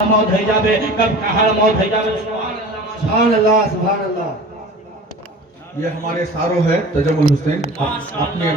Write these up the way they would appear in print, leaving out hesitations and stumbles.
मौत है जावे कब कहार मौत है जावे। सुभान अल्लाह सुभान अल्लाह। ये हमारे सारो है तजम्मुल हुसैन, अपने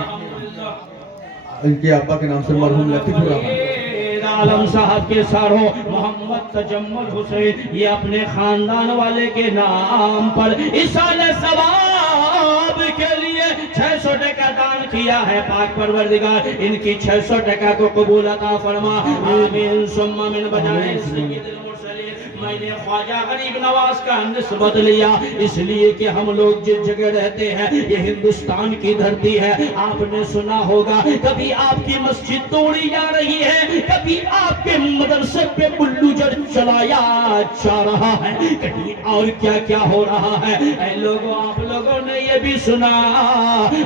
इनके अब्बा के नाम से मरहूम लतीफुर रहमान आलम साहब के सारो मोहम्मद तजम्मुल हुसैन, ये अपने खानदान वाले के नाम पर इसाले सवाब के लिए 600 टका दान किया है। पाक परवरदिगार इनकी 600 टका को कबूल अता फरमा, आमीन सुम्मा मिन बजाए सय्यदुल मुरसलीन। मैंने ख्वाजा गरीब नवाज का निस्बत लिया इसलिए कि हम लोग जिस जगह रहते हैं ये हिंदुस्तान की धरती है। आपने सुना होगा कभी आपकी मस्जिद तोड़ी जा रही है, कभी आपके मदरसे पे बुल्लू जड़ चलाया जा रहा है, कहीं और क्या क्या हो रहा है। ऐ लोगों, आप लोगों ने ये भी सुना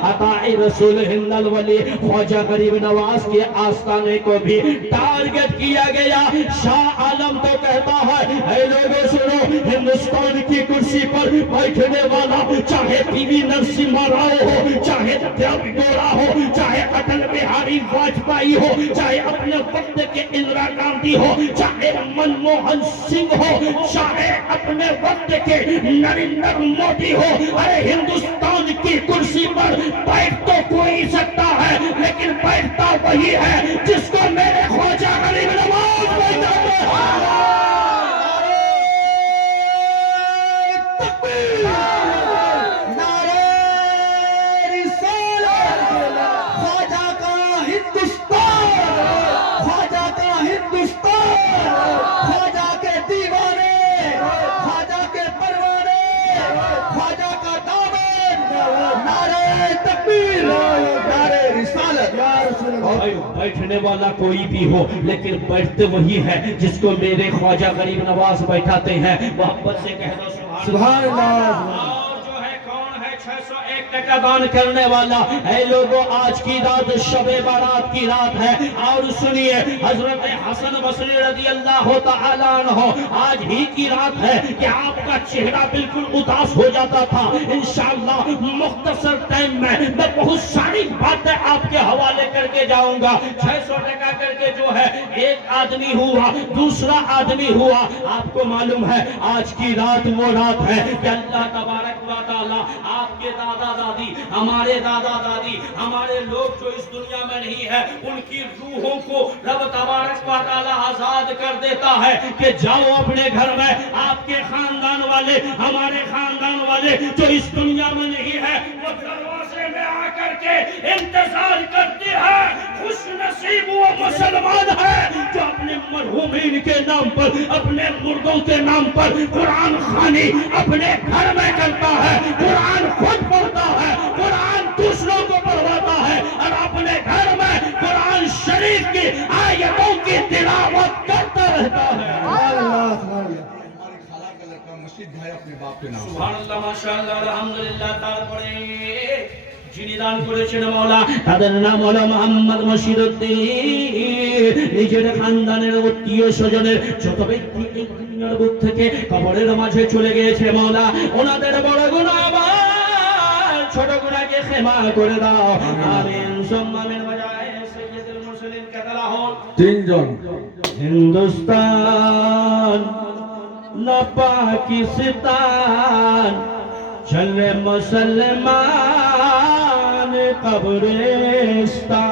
अताए रसूल हिंदल वली ख्वाजा गरीब नवाज के आस्थाने को भी टारगेट किया गया। शाह आलम तो कहता है ऐ लोगों सुनो, हिंदुस्तान की कुर्सी पर बैठने वाला चाहे पीवी नरसिम्हा राव हो, चाहे देवेगौड़ा हो, चाहे अटल बिहारी वाजपेयी हो, चाहे अपने वक्त के इंदिरा गांधी हो, चाहे मनमोहन सिंह हो, चाहे अपने वक्त के नरेंद्र मोदी हो, अरे हिंदुस्तान की कुर्सी पर बैठ तो कोई सकता है लेकिन बैठता वही है जिसको मेरे ख्वाजा गरीब नवाज बैठाते हैं। बैठने वाला कोई भी हो लेकिन बैठते वही है जिसको मेरे ख्वाजा गरीब नवाज बैठाते हैं। मोहब्बत से कह दो सुभान अल्लाह। और जो है कौन है 601 टका दान करने वाला है। लोगों, आज की रात शबे बारात की रात है और सुनिए हजरत हसन बसरी रज़ी अल्लाह तआला अन्हु आज ही की रात है कि आपका चेहरा बिल्कुल उदास हो जाता था। इंशाअल्लाह मुख्तसर टाइम में मैं बहुत सारी बातें आपके हवाले करके जाऊंगा। 600 टका करके जो है एक आदमी हुआ, दूसरा आदमी हुआ। आपको मालूम है आज की रात वो रात है कि अल्लाह तबारक व तआला आपके दादा दादी, हमारे दादा दादी, हमारे लोग जो इस दुनिया में नहीं है उनकी रूहों को रब तबारक व तआला आजाद कर देता है कि जाओ अपने घर में। आपके खानदान वाले, हमारे खानदान वाले जो इस दुनिया में नहीं है वो दरवाजे में आकर के इंतजार करते हैं। खुश नसीब वो मुसलमान है जो अपने मरहूमीन के नाम पर, अपने मुर्दों के नाम पर कुरान खानी अपने घर में करता है, कुरान खुद पढ़ता है, कुरान दूसरों को पढ़वाता है और अपने घर में कुरान शरीफ की आयतों की तिलावत करता रहता है। सुभानअल्लाह माशाअल्लाह अल्हम्दुलिल्लाह। তারপরে যিনি দান করেছেন মাওলা তাদের নাম হলো মোহাম্মদ মশিদউদ্দিন। নিজের খানদানের আত্মীয় স্বজনের যত ব্যক্তি এই দুনিয়ার বুক থেকে কবরের মাঝে চলে গিয়েছে মাওলা ওনাদের বড় গুনাহ আবার ছোট গুনাহকে ক্ষমা করে দাও, আমিন সুম্মা আমিন। বাজায়ে সৈয়দুল মুরসালিন কাতালা হল তিনজন। हिंदुस्तान न पाकिस्तान चले मुसलमान कब्रिस्तान।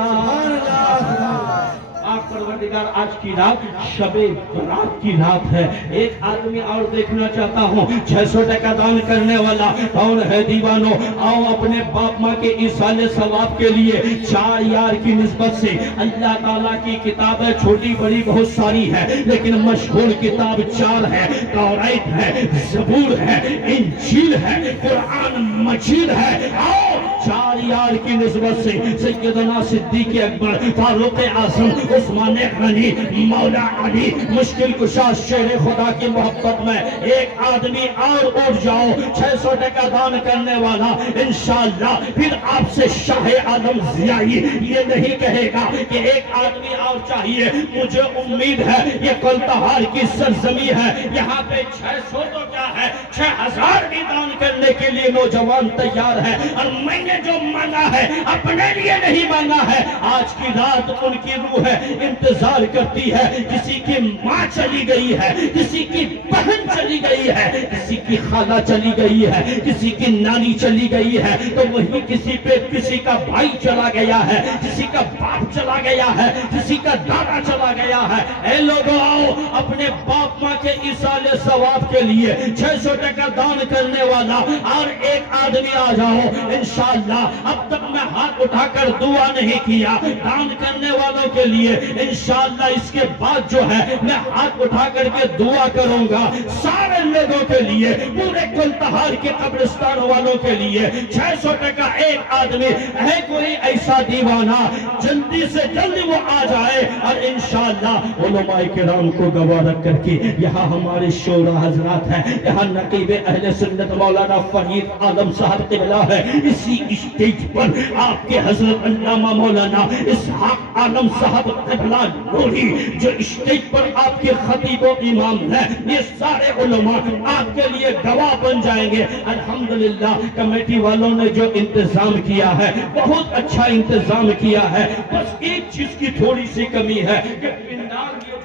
परवरदिगार आज की रात शबे रात की रात है। एक आदमी और देखना चाहता हूँ 600 टका दान करने वाला कौन है दीवानो। आओ अपने बाप माँ के इसाले सवाब के लिए 4 यार की निस्बत से अल्लाह ताला की किताबें छोटी बड़ी बहुत सारी है लेकिन मशहूर किताब 4 है। तौरात है, ज़बूर है, इंजील है, कुरान मजीद है। आओ 4 यार की निस्बत से सैयदना सिद्दीक़ अकबर, फारूक आज़म, उस्मान गनी, मौला अली, मुश्किल कुशा शेर खुदा की मोहब्बत में एक आदमी और उठ जाओ 600 टका दान करने वाला। इंशाअल्लाह फिर आपसे शाह आलम ज़ियाई ये नहीं कहेगा कि एक आदमी और चाहिए। मुझे उम्मीद है ये कलतहार की सरजमी है, यहाँ पे 600 तो क्या है 6000 भी दान करने के लिए नौजवान तैयार है और मैंने نے جو مانگا ہے اپنے لیے نہیں مانگا ہے. آج کی رات ان کی روح انتظار کرتی ہے. کسی کی ماں چلی گئی ہے, کسی کی بہن چلی گئی ہے, کسی کی خالہ چلی گئی ہے, کسی کی نانی چلی گئی ہے, تو وہی کسی پہ کسی کا بھائی چلا گیا ہے, کسی کا باپ چلا گیا ہے, کسی کا دادا چلا گیا ہے. اے لوگوں آؤ اپنے باپ ماں کے ایصال ثواب کے لیے 600 ٹکا دان کرنے والا اور ایک آدمی آ جاؤ انشاءاللہ. اب تک میں ہاتھ اٹھا کر دعا نہیں کیا دان کرنے والوں کے لیے. انشاءاللہ اس کے بعد جو ہے میں ہاتھ اٹھا کر کے دعا کروں گا سارے لوگوں کے لیے, پورے گلتہار کے قبرستان والوں کے لیے. 600 ٹکا ایک آدمی ہے کوئی ایسا دیوانہ جلدی سے جلدی وہ آ جائے. اور انشاءاللہ علماء کرام کو گواہ رکھ کر کے یہاں ہمارے شورا حضرات ہیں, یہاں نقیب اہل سنت مولانا فرید عالم صاحب قبلہ ہے. اسی اسٹیج پر آپ کے حضرت علامہ مولانا اسحاق عالم صاحب قبلہ نوری جو اسٹیج پر آپ کے خطیب و امام ہیں, یہ سارے علماء آپ کے لیے گواہ بن جائیں گے. الحمدللہ کمیٹی والوں نے جو انتظام کیا ہے بہت اچھا انتظام کیا ہے. بس ایک چیز کی تھوڑی سی کمی ہے کہ پنڈال یہ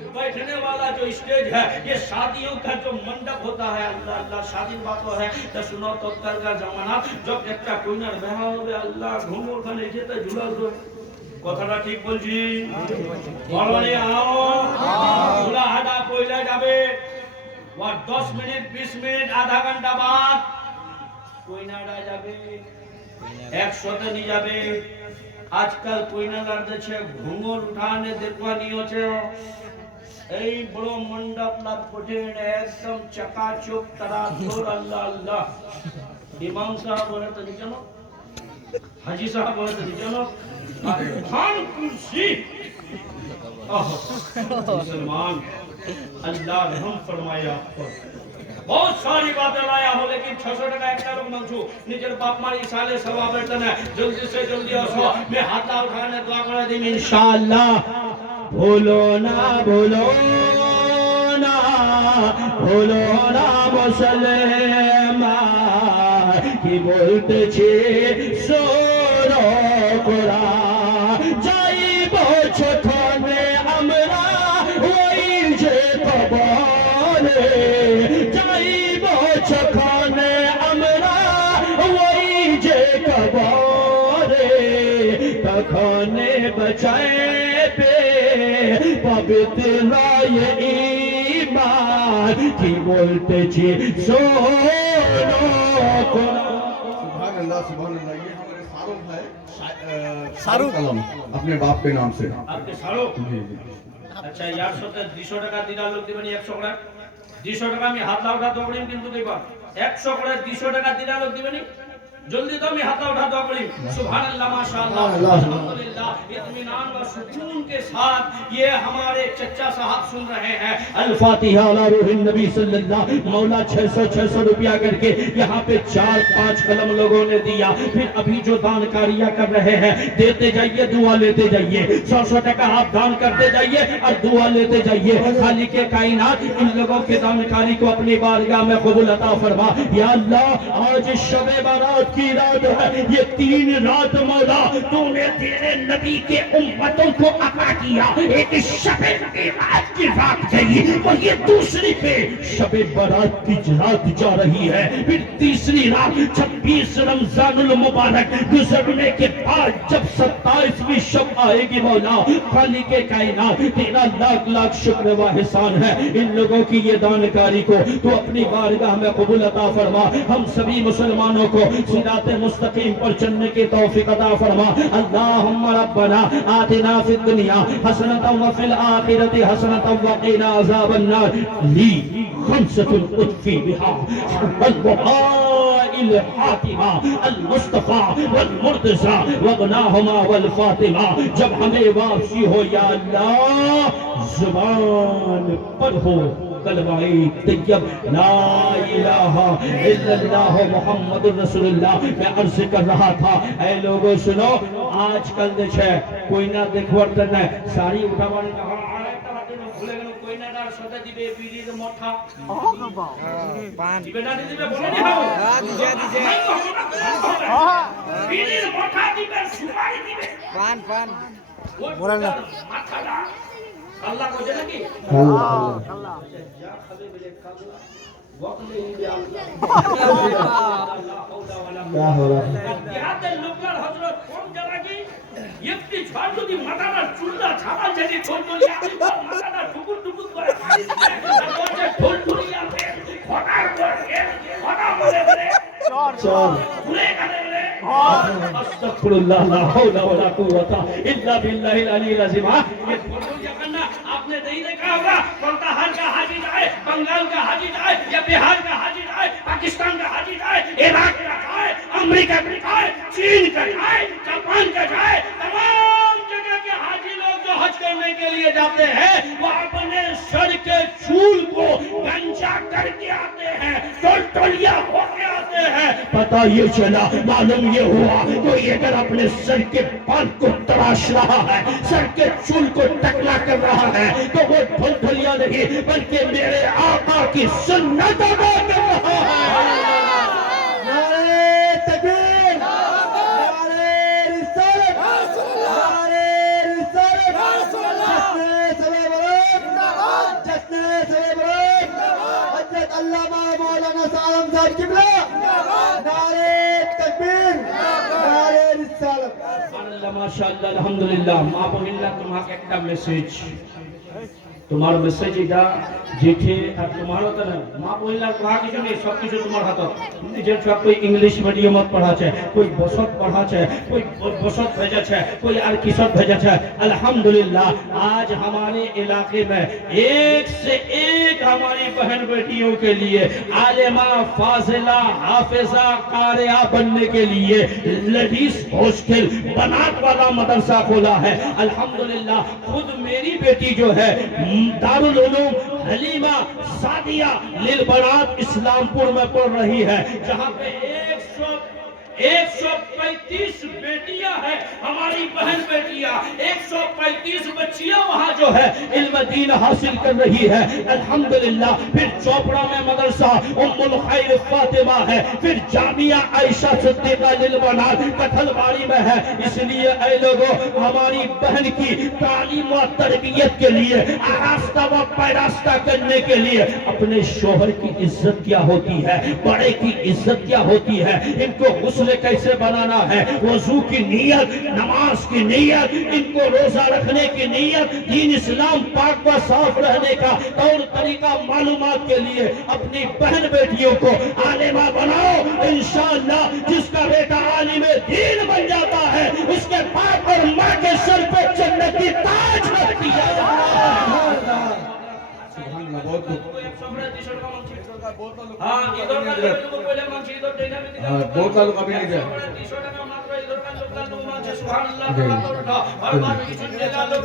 جو بیٹھنے والا جو اسٹیج ہے یہ شادیوں کا جو منڈپ ہوتا ہے, اللہ اللہ شادی بات ہو ہے تو سنو تو کر کا زمانہ جو ایک کوئی نہ رہا ہوگا اللہ گھومو کھنے جیتے جھولا دو কথাটা ঠিক বলছি বড়নি আও জুলা হাটা কইলা যাবে আর 10 মিনিট 20 মিনিট আধা ঘন্টা বাদ কইনাডা যাবে একসাথে নিয়ে যাবে. আজকাল কইনাডার দেশে ঘুঙুর উঠানে দেখবানি হচ্ছে এই বড় মণ্ডপ লাভ কোঠে একদম চকাচক তারাতর আল্লাহ আল্লাহ. ইমাম সাহেব বলে তো জানো, হাজি সাহেব বলে তো জানো, खान कुर्सी मुसलमान अल्लाह रहम फरमाए आप पर. बहुत सारी बातें लाया हो लेकिन 600 टका एक लोग मंगू निजर बाप मारी साले सवाब है जल्दी से जल्दी आओ मैं हाथ उठाने दुआ कर दी इंशाअल्लाह. भूलो ना मुसलमान की बोलते छे सोरो कुरान যাইব যখনে আমরা ওই যে কবরে, যাইব যখনে আমরা ওই যে কবরে, তখনে বাঁচাইবে পবিত্র ঈমান কি বলতেছি শোনো কোরআন. सुभान अल्लाह सुभान अल्लाह. ये हमारे शाहरुख है, शाहरुख आलम अपने बाप के नाम से. आपके शाहरुख जी जी. আচ্ছা ইয়ার সাথে 200 টাকা দিলার লোক দিবেন 100 করে 200 টাকা আমি হাত উঠা দোয়া করিম কিন্তু দেখবা 100 করে 200 টাকা দিলার লোক দিবেন जल्दी तो मैं हाथ उठा दो करी सुभान अल्लाह माशाअल्लाह अल्हम्दुलिल्लाह. इत्मीनान व सुकून के साथ ये हमारे चचा साहब सुन रहे हैं अल फातिहा अला रूहिन नबी सल्लल्लाहु. मौला 600 रुपया करके यहाँ पे 4-5 कलम लोगों ने दिया. फिर अभी जो दानकारियां कर रहे हैं देते जाइए दुआ लेते जाइए. 100 टका आप दान करते जाइए और दुआ लेते जाइए. खालिक कायनात इन लोगों के दानकारी को अपनी बारगाह में कबूल अता फरमा. या अल्लाह आज शब बारात की रात है, ये 3 रात मौला तूने तेरे नबी के उम्मतों को अता किया. एक शबे बारात की रात गई और ये दूसरी पे शबे बारात की रात जा रही है. फिर तीसरी रात 26 रमजानुल मुबारक गुजरने के बाद जब 27वीं शब आएगी मौला खालिक कायनात तेरा लाख लाख शुक्र व एहसान है. इन लोगों की ये दानकारी को तू अपनी बारगाह में कबूल अता फरमा. हम सभी मुसलमानों को सिरात मुस्तकीम पर चलने की तौफीक अता फरमा. अल्लाहुम्मा रब्बना आतिना फिद दुनिया हसनतन व फिल आखिरति हसनतन व क़िना अज़ाबन नार. ली खमसतुन उत्फी बिहा अल हातिमा अल मुस्तफा वल मुर्तज़ा वगनाहुमा वल फातिमा. जब हमें वापसी हो या अल्लाह जुबान पर हो कलमाए तैयब ला इलाहा इल्लल्लाह मुहम्मदुर रसूलुल्लाह. मैं अर्ज कर रहा था ऐ लोगों सुनो आजकल देखे कोई ना देखवर्तन है सारी उठावानी भूले गए कोई ना তার সাথে দিবে বিড়ির মঠা পান দিবে না দিবে বলে নি হাও দিছে বিড়ির মঠা দিবে সুপারি দিবে পান পান বলেন না মাথাটা আল্লাহ কোজে নাকি আল্লাহ যা খাবে বলে খাবো वक्त ले लीजिए क्या हो रहा है ইহাদের লোকলার হযরত কোন জায়গা একটি ঝড় যদি মাথাটা চুল্লা ছাড়া যদি ঠোলঠুলিয়া মাথাটা টুকুর টুকুর করে খাই বলছে ঠোলঠুলিয়া খটার করে খটা বলে বলে चल ঘুরে গেলে বলে আস্তাগফিরুল্লাহ লা হাওলা ওয়ালা কুওয়াতা ইল্লা বিল্লাহিল আলিয়্যিল আযীম ये फोटो जगन्ना आपने नहीं देखा होगा कोलकाता का हाजी जाए बंगाल का हाजी जाए या बिहार का हाजी जाए पाकिस्तान का हाजी जाए इराक का जाए अमेरिका का जाए चीन का जाए जापान का जाए तमाम जगह के हाजी लोग जो हज करने के लिए जाते हैं वो अपने सर के चूल को गंजा करके आते हैं टोलिया होके आते हैं पता ये चला मालूम ये हुआ कोई अगर अपने सर के बाल को तराश रहा है सर के चूल को टकला कर रहा है तो वो ढोलिया नहीं बल्कि मेरे आका की सुन्नत अदा कर रहा है नारे तकबीर नारे रिसालत नारे रिसालत जश्न सवे बरात हजरत अल्लामा मौलाना सालम साहब किबला नारे तकबीर नारे रिसालत माशाअल्लाह अल्हम्दुलिल्लाह মা বহিল্লা তোমাকে একটা মেসেজ তোমার মেসেজ এটা যেঠে আর তোমারও তো না মা বহিল্লা কোয়া কিছু নেই সব কিছু তোমার হাতত যে সব कोई इंग्लिश मीडियम पढ़ा छे कोई बसत पढ़ा छे कोई बसत भेजा छे कोई आर किसत भेजा छे अल्हम्दुलिल्लाह आज हमारे इलाके में एक से एक हमारी बहन बेटियों के लिए आलिमा फाजिला हाफिजा कारिया बनने के लिए लेडीज हॉस्टल बनात वाला मदरसा खोला है अल्हम्दुलिल्लाह खुद मेरी बेटी जो है दारुल उलूम हलीमा सादिया लिल बनात इस्लामपुर में पढ़ रही है जहाँ पे 135 बेटियां हैं हमारी बहन बेटियां 135 बच्चियां वहां जो है इल्म दीन हासिल कर रही है अल्हम्दुलिल्लाह फिर चोपड़ा में मदरसा उम्मुल खैर फातिमा है फिर जामिया आयशा सिद्दीका लिल बनात कथलबाड़ी में है इसलिए ऐ लोगों हमारी बहन की तालीम और तरबियत के लिए आरास्ता व पैरास्ता करने के लिए अपने शोहर की इज्जत क्या होती है बड़े की इज्जत क्या होती है इनको गुस्ल कैसे बनाना है वजू की नीयत नमाज की नीयत इनको रोजा रखने की नीयत दीन इस्लाम पाक व साफ रहने का तौर तरीका मालूमात के लिए अपनी बहन बेटियों को आलिमा बनाओ इंशाअल्लाह जिसका बेटा आलिम दीन बन जाता है उसके बाप और माँ के सर पे जन्नती ताज रख दिया सुभान अल्लाह बहुत हाँ इधर का लोग को पहले मांगे इधर देना भी हाँ बहुत सालों का भी नहीं गया 300 টাকা মাত্র इधर का लोग मांगे सुभान अल्लाह और बात की सुनने लोग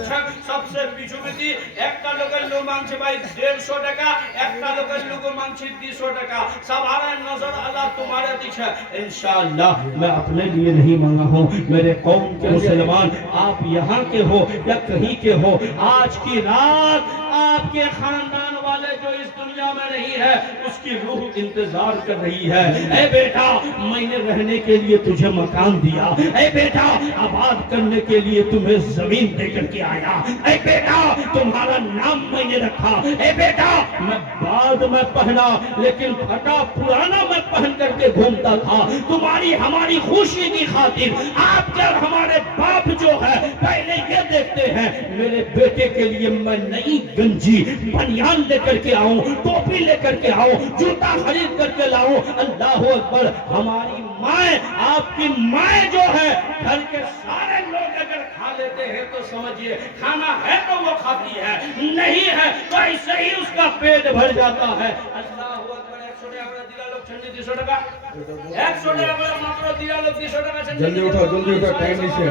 सबसे बिजुमिति एक का लोग मांगे भाई 150 টাকা एक का लोग मांगे 200 টাকা सवारा नजर अल्लाह तुम्हारे दीछे इंशाअल्लाह मैं अपने लिए नहीं मांगा हूँ मेरे कौम के मुसलमान आप यहाँ के हो या कहीं के हो आज की रात आपके खानदान वाले जो इस दुनिया में नहीं है उसकी रूह इंतजार कर रही है ऐ बेटा मैंने रहने के लिए तुझे मकान दिया ऐ बेटा आबाद करने के लिए तुम्हें जमीन देकर के आया ऐ बेटा तुम्हारा नाम मैंने रखा ऐ बेटा मैं बाद में पहना लेकिन फटा पुराना मैं पहन करके घूमता था तुम्हारी हमारी खुशी की खातिर आपके और हमारे बाप जो है पहले ये देखते हैं मेरे बेटे के लिए मैं नई गंजी बनियान लेकर के आऊं टोपी लेकर के आऊं जूता खरीद करके लाऊं अल्लाह अकबर हमारी माँ आपकी माँ जो है घर के सारे लोग अगर खा लेते हैं तो समझिए खाना है तो वो खाती है नहीं है तो ऐसे ही उसका पेट भर जाता है अल्लाह अकबर 100 টাকা দিলা লোক 200 টাকা 100 টাকা করে মাত্র দিলা লোক 200 টাকা जल्दी उठो टाइम नहीं है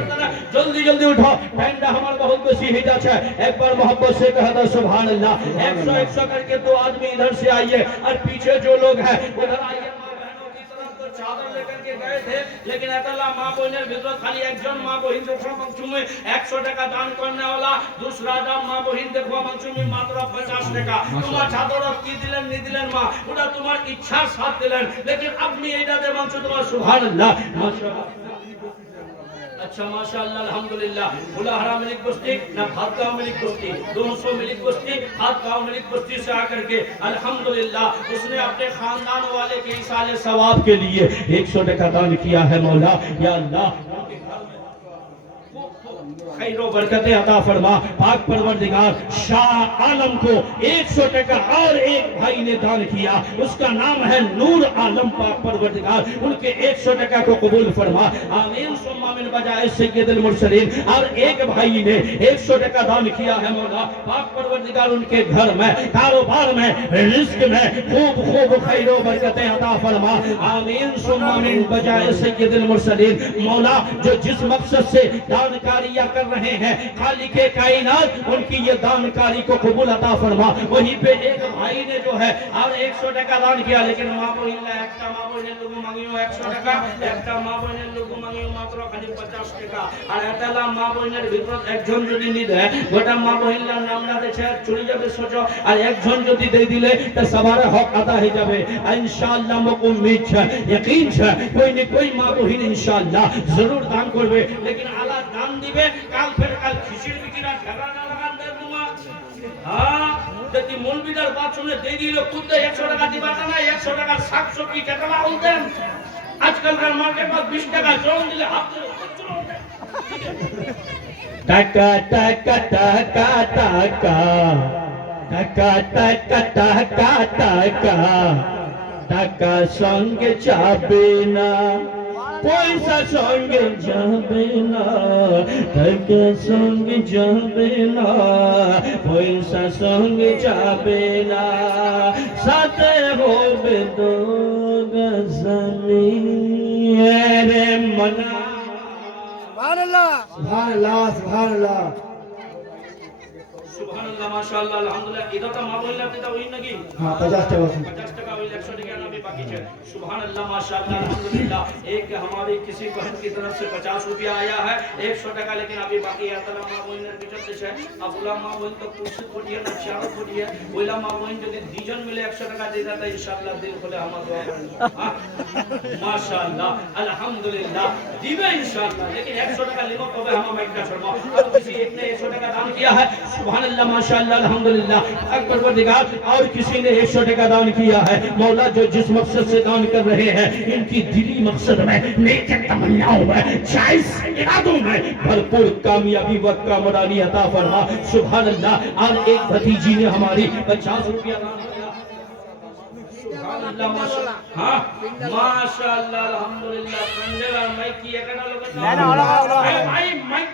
जल्दी जल्दी उठो टाइम हमारा बहुत बेसी ही जाता है एक बार मोहब्बत से कहा था सुभान अल्लाह 100 100 करके दो आदमी इधर से आइए और पीछे जो लोग हैं उधर आइए मां बहनों की तरफ तो चादर लेकर के गए थे, लेकिन अतला माँ बहनेर ভিতর খালি একজন মা বহিন দেখো মাংসুমে 100 টাকা দান করনে वाला, दूसरा দাম মা বহিন দেখো মাংসুমে মাত্র 50 টাকা। তোমার চাদর কি দিলেন নি দিলেন মা, ওটা তোমার ইচ্ছার সাথ দিলেন, लेकिन আপনি এটা দে মাংস তোমার সুবহানাল্লাহ মাশাআল্লাহ। अच्छा माशाअल्लाह अल्हम्दुलिल्लाह। खुला हरा मिलिक गोश्ती ना भात का मिलिक गोश्ती, 200 मिलिक गोश्ती भात का मिलिक गोश्ती से आकर के अल्हम्दुलिल्लाह उसने अपने खानदान वाले के इसाले सवाब के लिए 100 टका दान किया है। मौला या अल्लाह खैरो बरकतें अता फरमा। पाक परवरदिगार शाह आलम को 100 टका और एक भाई ने दान किया, उसका नाम है नूर आलम। पाक परवरदिगार उनके 100 टका को कबूल फरमा। आमीन सुम्मा मिन बजाए सय्यदुल मुरसलीन। और एक भाई ने 100 टका दान किया है। मौला पाक परवरदिगार उनके घर में, कारोबार में, रिज्क में खूब खूब खैरो बरकतें अता फरमा। आमीन सुम्मा मिन बजाए सय्यदुल मुरसलीन। मौला जो जिस मकसद से दानकारियां कर रहे हैं, खालिके कायनात उनकी ये दानकारी को कबूल अता फरमा। वहीं पे एक भाई ने जो है और 100 टका दान किया, लेकिन माँ बहिना একটা মা বোনের লোক মাগিও 100 টাকা, একটা মা বোনের লোক মাগিও মাত্র খালি 50 টাকা। আর এতলা মা বোনের ভিতর একজন যদি নি দেয়, গোটা মা বহিনার নামটা দেছে চলে যাবে সোজো। আর একজন যদি দিয়ে দিলে তা সবার হক আদা হয়ে যাবে। আর ইনশাআল্লাহ মুঝে উম্मीद है, यकीन है कोई न कोई माँ बहिन इंशाअल्लाह जरूर दान करবে। लेकिन আলা দান দিবে কাল ফের কাল খিচুড়ি বিকিরা ঝগড়া না লাগান দেব তোমার। হ্যাঁ যদি মৌলবীদের বাত শুনে দিয়ে দিল খুদ 100 টাকা দিবা না, 100 টাকা শাকসবজি কেটলা বলতেন। আজকালকার মার্কেট বাদ 20 টাকা চরণ দিলে হাত টাকা টাকা টাকা টাকা টাকা টাকা টাকা টাকা টাকা সঙ্গে যাবে না, পয়সা সঙ্গে যাবে না, টাকা সঙ্গে যাবে না, পয়সা সঙ্গে যাবে না, সাথে হবে তো গজনি রে মনা। সুবহানাল্লাহ সুবহানাল্লাহ সুবহানাল্লাহ সুবহানাল্লাহ মাশাআল্লাহ আলহামদুলিল্লাহ। এটা তো মা বললা এটা ওই নাকি? হ্যাঁ 50 টাকা 50 টাকা ওই 100 টাকা না भी बाकी है। सुभानअल्लाह माशाअल्लाह अल्हम्दुलिल्लाह। एक हमारी किसी बहन की तरफ से 50 रुपया आया है, 100 टका लेकिन अभी बाकी है। तला मां बहिনের ভিতর থেকে আবুলা মা বহিন তো কুরসি পড়িয়ে না চারো পড়িয়ে ওইলা মা বহিন যদি দুজন মিলে 100 টাকা দিয়ে দেয় ইনশাআল্লাহ দিল খুলে আমার দোয়া করেন माशाअल्लाह अल्हम्दुलिल्लाह दिवे इंशाअल्लाह। लेकिन 100 टका लिमो तबे हम माइक का छोड़बो। अब किसी एक ने 100 टका दान किया है, सुभानअल्लाह माशाअल्लाह अल्हम्दुलिल्लाह। अकबर परवरदिगार और किसी ने 100 टका दान किया है। मौला जो जिस मकसद से दान कर रहे हैं, इनकी दिली मकसद में, नेक तमन्नाओं में, जायज इरादों में भरपूर कामयाबी व कामरानी अता फरमा। सुभानअल्लाह। और एक भतीजी ने हमारी 50 रुपया दान किया। सुभानअल्लाह माशाअल्लाह। हां माशाअल्लाह अल्हम्दुलिल्लाह। पंडेल और माइक की एकड़ा लोग भाई माइक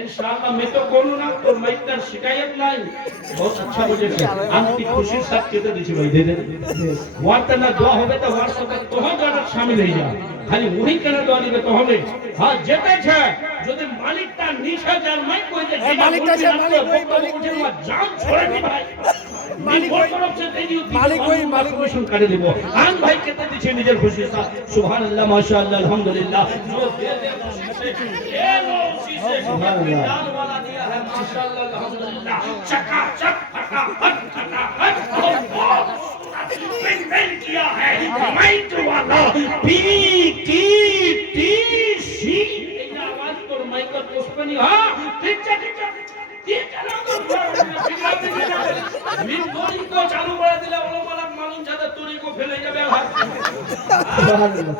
इंशाअल्लाह मैं तो बोलूं ना तो मैं तर शिकायत नहीं। बहुत अच्छा मुझे आपकी खुशी सब के तो दीजिए भाई दे दे वार्ता ना दुआ होवे तो वार्ता तो हम दोनों शामिल हो जा खाली वही करना दुआ नहीं तो हमें हां जेते छे যদি মালিকটা নিশা যার মাইক কই যে মালিকটা যে মালিক ওই মালিকটা জান ছড়ে দি ভাই মালিক ওই তরফ से दे दियो মালিক ওই মালিক কমিশন করে দেব। আন ভাই কেতে দিছে নিজের খুশি সা সুবহানাল্লাহ মাশাআল্লাহ আলহামদুলিল্লাহ। जो दे दे खुशी से ये लो उसी से दान वाला दिया है माशाअल्लाह अल्हम्दुलिल्लाह। चकाचक फटाफट फटाफट पेन किया है माइक वाला पी टी टी सी आवाज तो माइक का पुष्पनी हां ठीक ये चला तो मिन दोरी को चालू করে দিলে ওলো মালা मालूम जाता तुरी को फैले যাবে সুবহানাল্লাহ।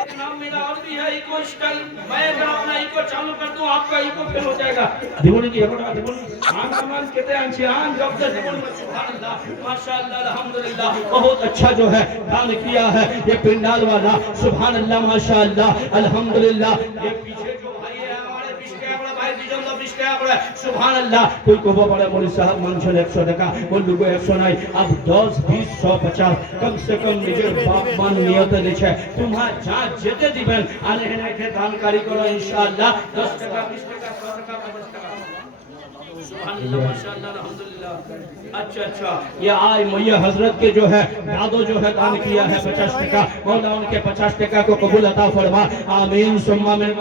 एक नाम मेरा और भी है इको स्टाइल। मैं अगर अपना इको चालू कर दूं आपका इको फेल हो जाएगा। दिवनी की एकटा दिवनी आन सामान केते आंची आन जब से दिवनी सुभानअल्लाह माशाअल्लाह अल्हम्दुलिल्लाह। बहुत अच्छा जो है दान किया है ये पिंडाल वाला सुभानअल्लाह माशाअल्लाह अल्हम्दुलिल्लाह। ये पीछे जो भाई है हमारे 20 का बड़ा भाई दिजन तो 20 का बड़ा सुभानअल्लाह। कोई को बड़ा मौलवी साहब मानछन 100 টাকা कोई लोगो 100 নাই। अब 10 20 100 50 कम से कम নিজের বাপ মান নিয়ত দিছে तुम्हारा যা যেতে দিবেন আলে হেনাকে দানকারী করো ইনশাআল্লাহ। 10 টাকা 20 টাকা 100 টাকা 50 টাকা سبحان اللہ ماشاءاللہ الحمدللہ. اچھا اچھا یہ آئی میاں حضرت کے جو ہے دادو جو ہے دان کیا ہے 50 ٹکا. مولا ان کے 50 ٹکا کو قبول عطا فرما. آمین ثم آمین.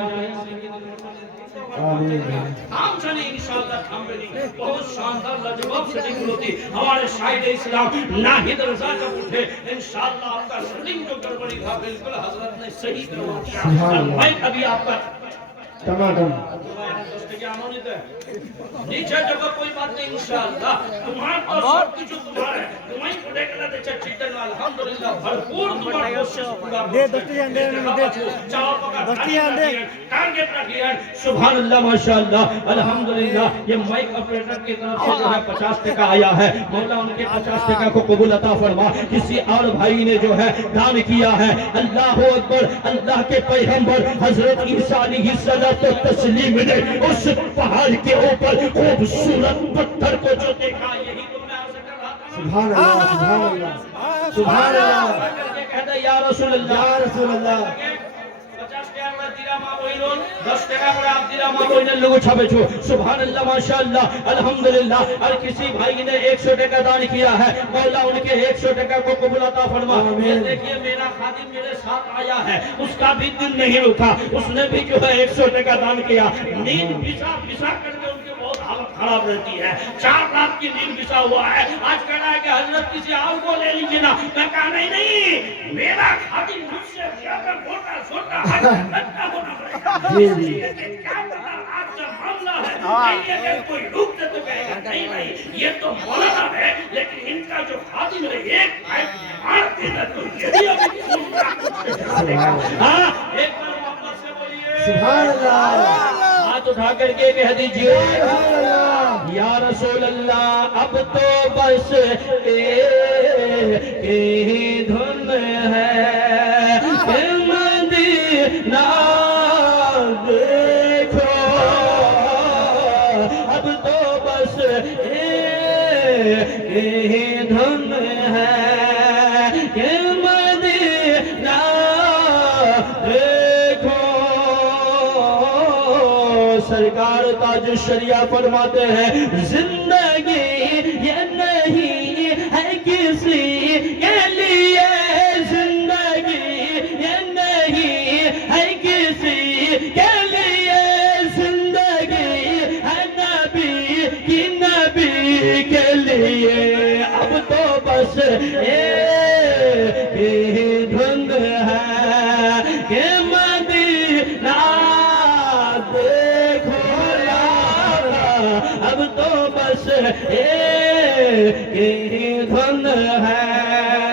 ہم چلیں انشاءاللہ ہم بھی بہت شاندار لاجواب سٹنگ ہوتی. ہمارے شاہد اسلام ناہید رضا کا اٹھے انشاءاللہ آپ کا سٹنگ جو گڑبڑی تھا بالکل حضرت نے صحیح کروا دیا. مائک ابھی آپ کا ٹماٹم نیچے جگہ کوئی بات نہیں انشاءاللہ. تمہارا تو سب کچھ جو تمہارا ہے تمہیں کو دیکھ لے چچی دن الحمدللہ بھرپور تمہارا کوشش پورا دے دستیاں دے دستیاں دے ٹارگٹ رکھیے. سبحان اللہ ماشاءاللہ الحمدللہ. یہ مائک آپریٹر کی طرف سے جو ہے 50 ٹکا آیا ہے. مولا ان کے 50 ٹکا کو قبول عطا فرما. کسی اور بھائی نے جو ہے دان کیا ہے. اللہ اکبر. اللہ کے پیغمبر حضرت عیسیٰ علیہ الصلوۃ والتسلیم نے اس پہاڑ کے اوپر خوبصورت پتھر کو جو دیکھا یہی تو میں عرض کر رہا تھا. سبحان اللہ سبحان اللہ سبحان اللہ کہتا ہے یا رسول اللہ یا رسول اللہ 50 ٹকা দিলাম আবইলন 10 টাকা করে আপ দিলাম আবইনের লোগো ছাপে ছো. سبحان اللہ ماشاءاللہ الحمدللہ. اور کسی بھائی نے 100 ٹکا دان کیا ہے. مولا ان کے 100 ٹکا کو قبول عطا فرما. یہ دیکھیے میرا خادم میرے ساتھ آیا ہے. اس کا بھی دن نہیں رکا. اس نے بھی جو ہے 100 ٹکا دان کیا. نیند بسا کر کے ان کے بہت حالت خراب رہتی ہے. 4 رات کی نیند بسا ہوا ہے. آج کہنا ہے کہ حضرت کسی اور کو لے لیجیے نا. میں کہا نہیں میرا خادم مجھ سے زیادہ موٹا سوٹا لگتا ہونا پڑے گا. جی جی کیا پتا آپ کا معاملہ ہے یہ اگر کوئی روک دے تو کہے گا نہیں یہ تو مولانا ہے لیکن ان کا جو خادم ہے ایک مار دینا تو یہ بھی ابھی ہاں ایک بار محبت سے بولیے سبحان اللہ ہاتھ اٹھا کر کے کہہ دیجئے یا رسول اللہ اب تو بس ایک دھن ہے مدینہ دیکھو اب تو بس ایک دھن ہے کہ مدینہ دیکھو. سرکار تاج الشریعہ فرماتے ہیں زندگی یہ نہیں ہے کسی کے لیے. زندگی یہ نہیں ہے کسی کے لیے. زندگی ہے نبی کی نبی کے لیے. اب تو بس ایک دھند ہے کہ مدینہ دیکھو. اب تو بس ایک دھند ہے.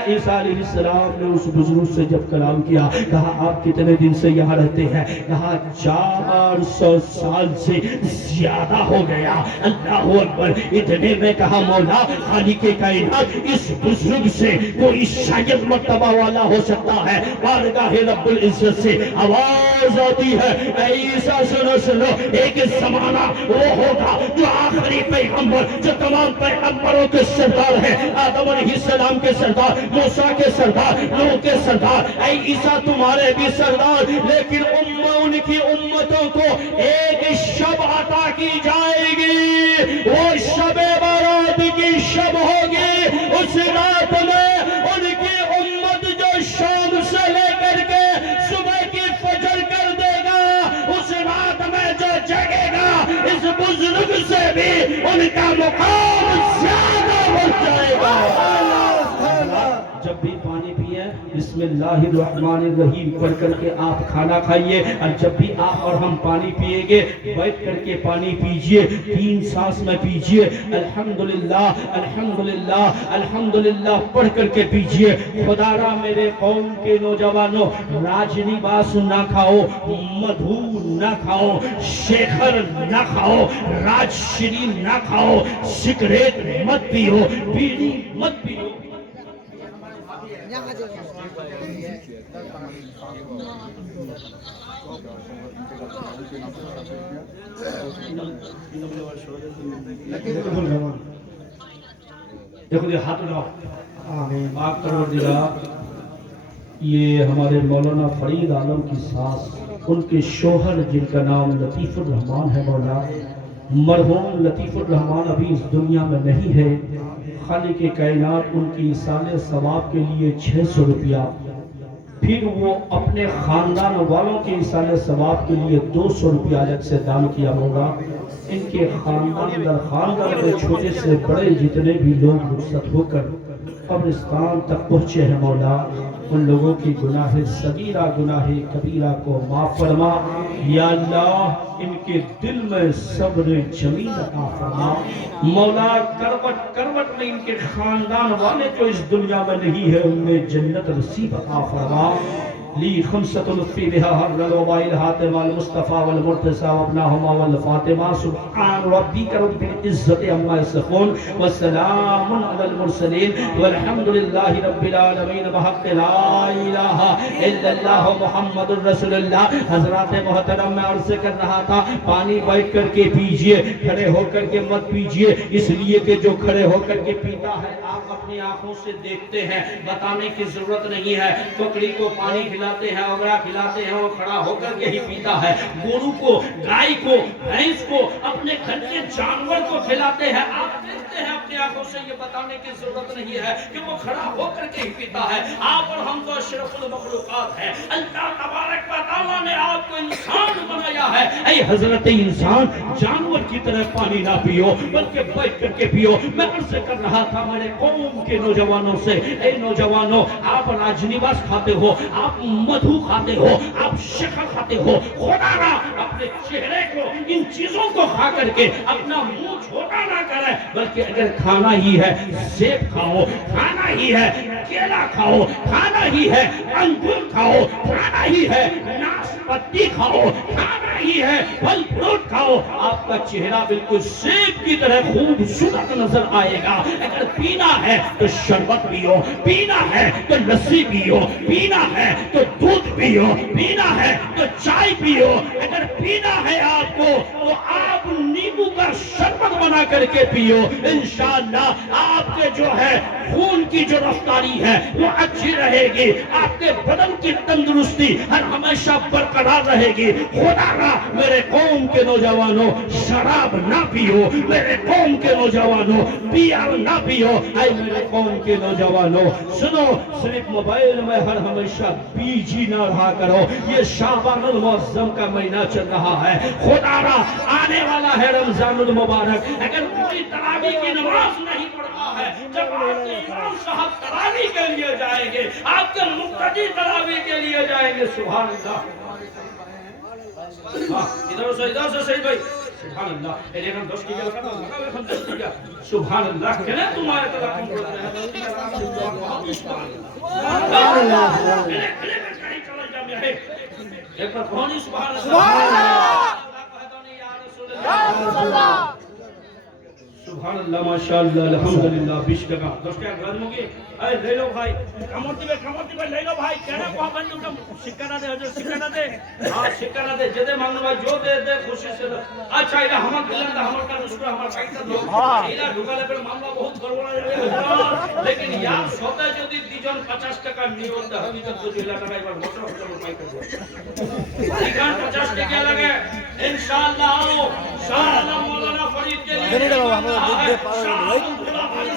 عیسیٰ علیہ السلام نے اس بزرگ سے جب کلام کیا کہا آپ کتنے دن سے یہاں رہتے ہیں. کہا 400 سال سے زیادہ ہو گیا. اللہ اکبر. اتنے میں کہا مولا خالق کائنات اس بزرگ سے کوئی شاید مرتبہ والا ہو سکتا ہے. بارگاہ رب العزت سے آواز آتی ہے اے عیسیٰ سنو ایک زمانہ وہ ہوگا جو آخری پیغمبر جو تمام پیغمبروں کے سردار ہے. آدم علیہ السلام کے سردار موسیٰ کے سردار نوح کے سردار. اے عیسیٰ تمہارے بھی سردار لیکن ان کی امتوں کو ایک شب عطا کی جائے گی. وہ شب بارات کی شب ہوگی. اس رات میں ان کی امت جو شام سے لے کر کے صبح کی فجر کر دے گا اس رات میں جو جگے گا اس بزرگ سے بھی ان کا مقام زیادہ بڑھ جائے گا. جب بھی پانی پیئے بسم اللہ الرحمن الرحیم پڑھ کر کے آپ کھانا کھائیے. اور جب بھی آپ اور ہم پانی پیئیں گے بیٹھ کر کے پانی پیجئے. 3 سانس میں پیجئے. الحمدللہ الحمدللہ الحمدللہ پڑھ کر کے پیجئے. خدا را میرے قوم کے نوجوانوں راجنی باس نہ کھاؤ, مدھو نہ کھاؤ, شیخر نہ کھاؤ, راج شری نہ کھاؤ, سگریٹ مت پیو, بیڑی مت پیو. دیکھو یہ ہاتھ اٹھاؤ. پاک پروردگار یہ ہمارے مولانا فرید عالم کی ساس ان کے شوہر جن کا نام لطیف الرحمان ہے مولا مرحوم لطیف الرحمان ابھی اس دنیا میں نہیں ہے، خالق کائنات ان کی ایصال ثواب کے لیے 600 روپیہ، پھر وہ اپنے خاندان والوں کے ایصال ثواب کے لیے 200 روپیہ الگ سے دان کیا ہوگا۔ ان کے خاندان در خاندان میں چھوٹے سے بڑے جتنے بھی لوگ رخصت ہو کر قبرستان تک پہنچے ہیں مولا، ان لوگوں کی گناہ صغیرہ گناہ کبیرہ کو معاف فرما یا اللہ، ان کے دل میں صبر جمیل عطا فرما مولا، کروٹ کروٹ میں ان کے خاندان والے جو اس دنیا میں نہیں ہے ان میں جنت نصیب عطا فرما۔ لی خمسۃ فی بہا حر الوباء الحاتم والمصطفیٰ والمرتضیٰ وابناہما والفاطمہ سبحان ربک رب العزت عما یصفون والسلام علی المرسلین والحمد للہ رب العالمین بحق لا الہ الا اللہ محمد الرسول اللہ۔ حضرات محترم، میں عرض کر رہا تھا پانی بیٹھ کر کے پیجئے، کھڑے ہو کر کے مت پیجئے، اس لیے کہ جو کھڑے ہو کر کے پیتا ہے آپ اپنی آنکھوں سے دیکھتے ہیں، بتانے کی ضرورت نہیں ہے۔ بکری کو پانی کھلاتے ہیں، اوگرا کھلاتے ہیں، وہ کھڑا ہو کر کے ہی پیتا ہے۔ گورو کو، گائے کو، بھینس کو، اپنے گھر کے جانور کو کھلاتے ہیں، آپ دیکھتے ہیں اپنی آنکھوں سے، یہ بتانے کی ضرورت نہیں ہے کہ وہ کھڑا ہو کر کے ہی پیتا ہے۔ آپ اور ہم تو اشرف المخلوقات ہیں، اللہ تبارک و تعالیٰ نے آپ کو انسان بنایا ہے۔ اے حضرت انسان، جانور کی طرح پانی نہ پیو بلکہ بیٹھ کر کے پیو۔ میں عرض کر رہا تھا میرے قوم کے نوجوانوں سے، اے نوجوانوں، آپ راجنیواس کھاتے ہو، آپ مدھو کھاتے ہو، آپ شکر کھاتے ہو، خدا نہ اپنے چہرے کو ان چیزوں کو کھا کر کے اپنا منہ چھوٹا نہ کرے، بلکہ اگر کھانا ہی ہے سیب کھاؤ، کھانا ہی ہے کیلا کھاؤ، کھانا ہی ہے انگور کھاؤ، کھانا ہی ہے ناشپتی کھاؤ، کھانا ہی ہے پھل فروٹ کھاؤ، آپ کا چہرہ بالکل سیب کی طرح خوبصورت نظر آئے گا۔ اگر پینا ہے تو شربت پیو، پینا ہے تو لسی پیو، پینا ہے تو دودھ پیو، پینا ہے تو چائے پیو۔ اگر پینا ہے آپ کو تو آپ نیمبو کا شربت بنا کر کے پیو، انشاءاللہ آپ کے جو ہے خون کی جو رفتاری ہے وہ اچھی رہے گی، آپ کے بدن کی تندرستی ہر ہمیشہ برقرار رہے گی۔ خدا نہ میرے قوم کے نوجوانوں شراب نہ پیو، میرے قوم کے نوجوانوں بیئر نہ پیو۔ اے میرے قوم کے نوجوانوں سنو، صرف موبائل میں ہر ہمیشہ بیجی نہ رہا کرو، یہ شعبان المعظم کا مہینہ چل رہا ہے، خدا را آنے والا ہے رمضان المبارک۔ اگر کوئی تراویح کی نماز نہیں پڑھا ہے، جب آپ کے امام صاحب تراویح کے لیے جائیں گے، آپ کے مقتدی تراویح کے لیے جائیں گے، سبحان اللہ۔ ادھر سے صحیح بھائی، سبحان اللہ۔ ایک ہم 10 کی گیا کرنا، ہم 10 کی گیا، سبحان اللہ۔ کہنے تمہارے طرح کم پڑھتے ہیں، 10 کی گیا سبحان اللہ۔ ایک پر کھونی سبحان اللہ، سبحان اللہ، ماشاءاللہ، الحمدللہ، بیش کا دوست کیا گرد ہوگی؟ اے لے لو بھائی، کموٹی بھائی لے لو بھائی، کہنا کو بن جو سکہ نہ دے، حضرت سکہ نہ دے، ہاں سکہ نہ دے، جدے مانگنے بھائی جو دے دے خوشی سے دے۔ اچھا ایلا ہمیں دلن دا ہمیں کا نشکر ہمیں سائیتا دو، ایلا ڈھوکا لے پر معاملہ بہت گروڑا جائے حضرات، لیکن یار سوتا جو دی دیجن 50% نہیں ہوتا، حقیقت تو جیلا نہ ایبار موٹر ہوتا ہے پائی کر دو۔ دیکھان 50% لگے، انشاءاللہ آؤ، شاہ عالم مولانا فرید کے لیے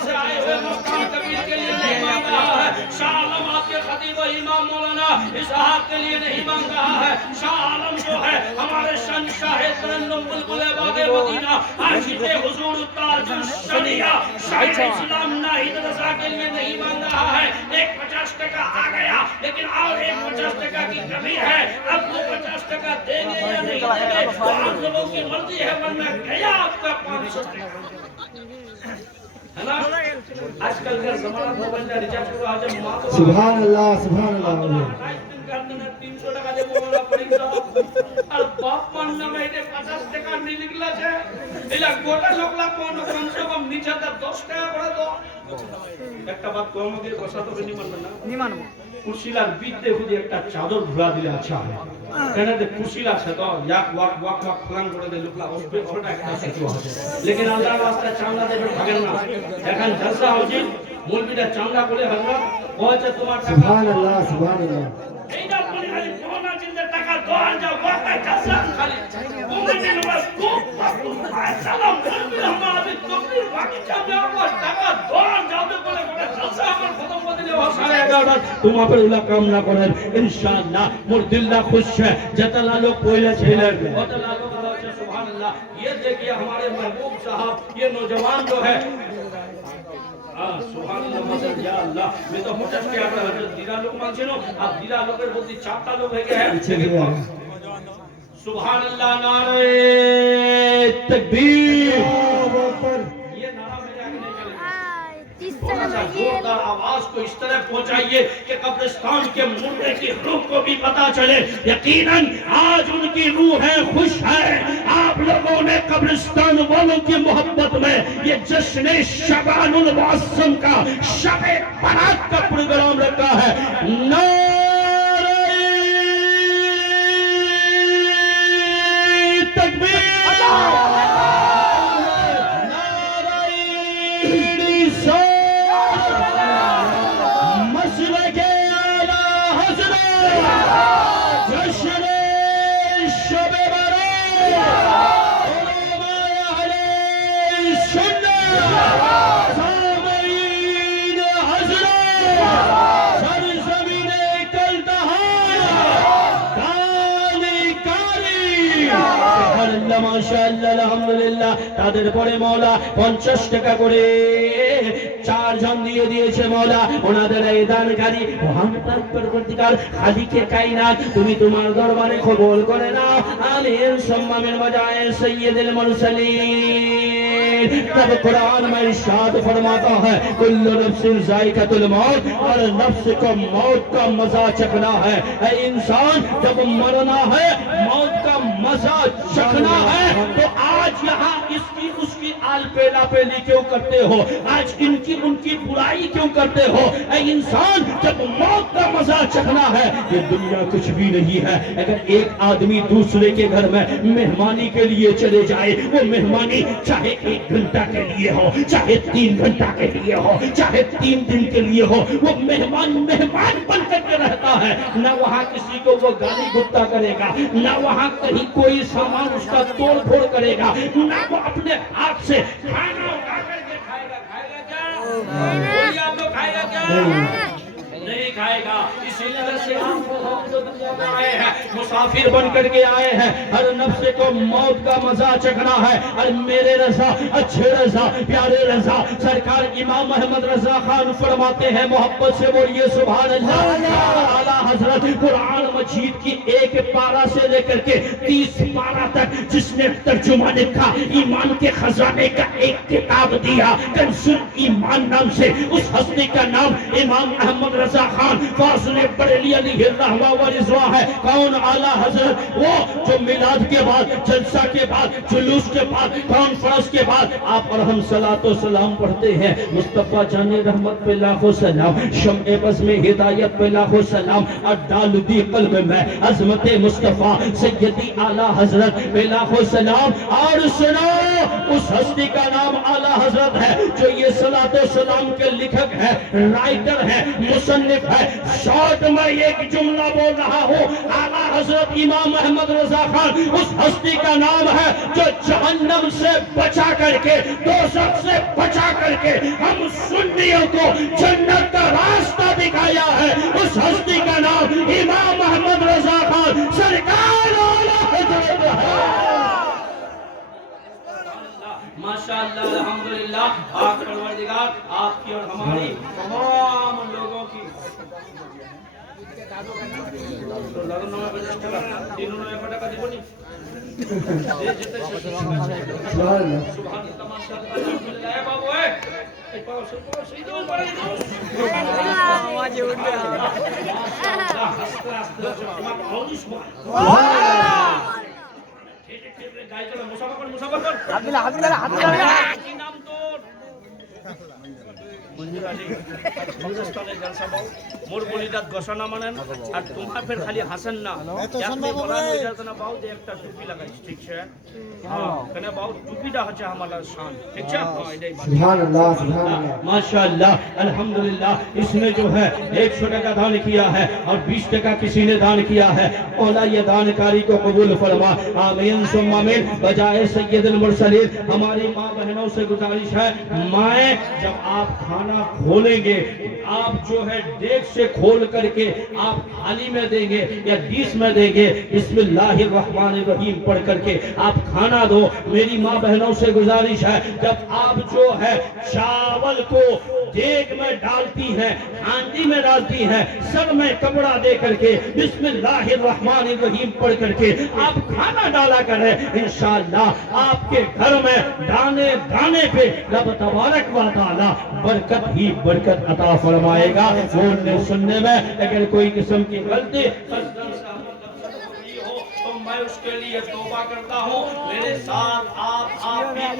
سے آئے ہوئے مقام کبیر کے لیے نہیں مانگ رہا ہے، شاہ عالم آپ کے خطیب و امام مولانا اسحاق کے لیے نہیں مانگ رہا ہے، شاہ عالم جو ہے ہمارے شہنشاہ ترنم بلبل باد مدینہ عاشق حضور تاج الشریعہ شاہ اسلام ناہید رضا کے لیے نہیں مانگ رہا ہے۔ ایک 50% آ گیا، لیکن اور ایک 50% کی کمی ہے، اب وہ 50% دیں گے یا نہیں دیں گے تو آپ لوگوں کی مرضی ہے، ورنہ گیا آپ کا 500 ہے نا؟ آج کل کا زمانہ موبائل کا ریچارج کرو، آج ماں کو سبحان اللہ، سبحان اللہ۔ 300 টাকা দিয়ে মোবাইল পরীক্ষা আর বাপ মান্না মেয়েদের 50 টাকা নিয়ে লিখলাছে এলা গোটা লোকলা কোন কমসে কম নিচেটা 10 টাকা করে দাও। একটা বাত কম দিয়ে বসা তো নি মানবে না, নি মানবো। কুশিলার বিদ্যে খুদি একটা চাদর ঘুরা দিলে আচ্ছা হয়, কেন যে কুশিলা আছে তো এক ওয়াক ওয়াক ওয়াক ফলান করে দে লোকলা ওসবে ছোট একটা কিছু আছে, লেকিন আল্লাহর রাস্তা চামড়া দেবে ভাগেন না। এখন জলসা হচ্ছে মৌলবীটা চামড়া বলে হযরত ও আছে তোমার সুবহান আল্লাহ, সুবহান আল্লাহ। এইটা খালি কোনা চিন্তা টাকা দোয়ার যাও গোটা কাসান খালি উম্মতি নামাজ খুব সালাম আমার আবি তকবীর বাকি যাবে আমার টাকা দোয়ার যাবে বলে গোটা জলসা আমার খতম করে দিলে 11:30 तुम पर उला काम ना करें इंशाअल्लाह मोर दिल ना खुश है जतला लोग पहले छेले उतला लोग सुभान अल्लाह ये देखिए हमारे महबूब साहब ये नौजवान जो है सुभान अल्लाह माशाअल्लाह अल्लाह मैं तो मुझे क्या हजरत दिला लोग मानछिनो आप दिला लोगের মধ্যে চারটা লোক হয়ে গেছে सुभान अल्लाह नारे तकबीर ये नारा मेरे आगे नहीं चलेगा थोड़ा सा जोरदार आवाज को इस तरह पहुंचाइए कि कब्रिस्तान के मुर्दे की रूह को भी पता चले यकीनन आज उनकी रूह है खुश है आप लोगों ने कब्रिस्तान वालों की मोहब्बत में ये जश्न शबानुल मुअज्जम का शब-ए बारात का प्रोग्राम रखा है नारे तकबीर মাশাআল্লাহ আলহামদুলিল্লাহ তাদের পরে মাওলা 50 টাকা করে চারজন দিয়ে দিয়েছে মাওলা ওনাদের এই দানকারী মহান পরবর্তীকার খালিকে কায়নাত তুমি তোমার দরবারে কবুল করে নাও আমিন সুম্মা মিন বজায়ে সাইয়্যিদুল মুরসালিন तब कुरान में इरशाद फरमाता है कुल्लु नफ्सिन जायकातुल मौत और नफ्स को मौत का मजा चखना है ऐ इंसान जब मरना है मौत का मजा चखना है तो आज यहाँ इसकी उसकी आल पेला पेली क्यों करते हो आज इनकी उनकी बुराई क्यों करते हो ऐ इंसान जब मौत का मजा चखना है ये दुनिया कुछ भी नहीं है अगर एक आदमी दूसरे के घर में मेहमानी के लिए चले जाए वो मेहमानी चाहे 1 घंटा के लिए हो चाहे 3 घंटा के लिए हो चाहे 3 दिन के लिए हो वो मेहमान मेहमान बन करके रहता है न वहाँ किसी को वो गाली गुप्ता करेगा न वहाँ कहीं कोई सामान उसका तोड़ फोड़ करेगा न वो अपने हाथ से खाना उठा करके खाएगा क्या बोलिए आप लोग खाएगा क्या नहीं खाएगा इसीलिए से हम दुनिया में आए हैं मुसाफिर बन करके आए हैं हर नफ्स को मौत का मजा चखना है और मेरे रजा अच्छे रजा प्यारे रजा सरकार इमाम अहमद रजा खान फरमाते हैं मोहब्बत से बोलिए सुभान अल्लाह आला हजरत कुरान मजीद की 1 पारा से लेकर के 30 पारा तक जिसने तर्जुमा लिखा ईमान के खजाने का एक किताब दिया कंसुल ईमान नाम से उस हस्ती का नाम इमाम अहमद रजा खान फाज़िल बरेली अलैहिर्रहमा व रिज़वा है कौन आला हजरत वो जो मिलाद के बाद जलसा के बाद जुलूस के बाद कॉन्फ्रेंस के बाद आप और हम सलातो सलाम पढ़ते हैं मुस्तफा जाने रहमत पे लाखों सलाम शम्ए बज़ में हिदायत पे लाखों सलाम और डाल दी कल्ब में अज़मत मुस्तफा सैयदी आला हजरत पे लाखों सलाम और सुनो उस हस्ती का नाम आला हजरत है जो ये सलातो सलाम के लेखक है राइटर है मुसन्निफ है शॉर्ट में एक जुमला बोल रहा हूँ आला हजरत इमाम अहमद रजा खान उस हस्ती का नाम है जो जहन्नम से बचा करके दोज़ख से बचा करके हम सुन्नियों को जन्नत का रास्ता दिखाया है उस हस्ती का नाम इमाम अहमद रजा खान सरकार आला हजरत है माशाअल्लाह अल्हम्दुलिल्लाह आप परवरदिगार आपकी और हमारी तमाम लोगों की হিন্দুস্তানের জলসা বাবু মোর বলিদাত ঘোষণা মানেন আর তোমার ফের খালি হাসেন না আপনি বলা হয়ে যাত না বাবু যে একটা টুপি লাগাইছ ঠিক আছে হ্যাঁ কেন বাবু টুপিটা হচ্ছে আমাদের শান ঠিক আছে হ্যাঁ এটাই বাত سبحان اللہ سبحان اللہ माशाअल्लाह अल्हम्दुलिल्लाह इसने जो है 100 टका दान किया है और 20 टका किसी ने दान किया है मौला ये दानकारी को कबूल फरमा आमीन सुम्मा आमीन बजाए सैयदुल मुरसलीन हमारी माँ बहनों से गुजारिश है माए जब आप खाना खोलेंगे आप जो है देख से खोल करके आप थाली में देंगे या डिश में देंगे बिस्मिल्लाहिर्रहमानिर्रहीम पढ़ करके आप खाना दो मेरी माँ बहनों से गुजारिश है जब आप जो है चावल को देग में डालती हैं हांडी में डालती हैं सर में कपड़ा दे करके बिस्मिल्लाहिर्रहमानिर्रहीम पढ़ करके आप खाना डाला करें इंशाअल्लाह आपके घर में दाने दाने पे रब तबारक व तआला बरकत ही बरकत अता फरमाएगा बोलने सुनने में अगर कोई किस्म की गलती तो मैं उसके लिए तौबा करता हूँ मेरे साथ आप भी